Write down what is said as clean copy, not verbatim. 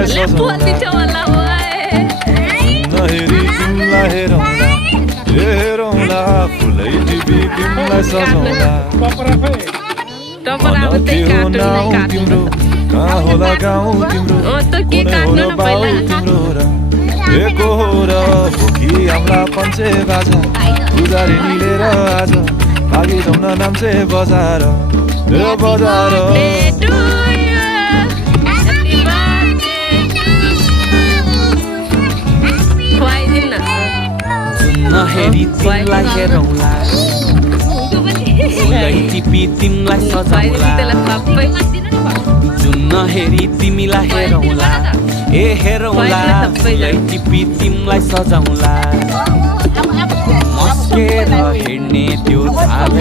तिमीलाई सजाउँला नहेरी तिमीलाई हेरौँला हेरौँला आफूलाई टिपी तिमीलाई सजाउँला के हो नाउँ तिम्रो कहाँ होला गाउँ तिम्रो कुनै हो र बाउ तिम्रो र एको हो र भोकी हाम्रा पञ्चे बाजा पुजारी मिलेर आज लागि जाउँ न नाम्चे बजार बजार नहेरी तिमीलाई हेरौँला फुलै टिपी तिमीलाई सजाउँला जुन नहेरी तिमीलाई हेरौँला ए हेरौँला फुलै टिपी तिमीलाई सजाउँला मस्केर हिँड्ने त्यो झालै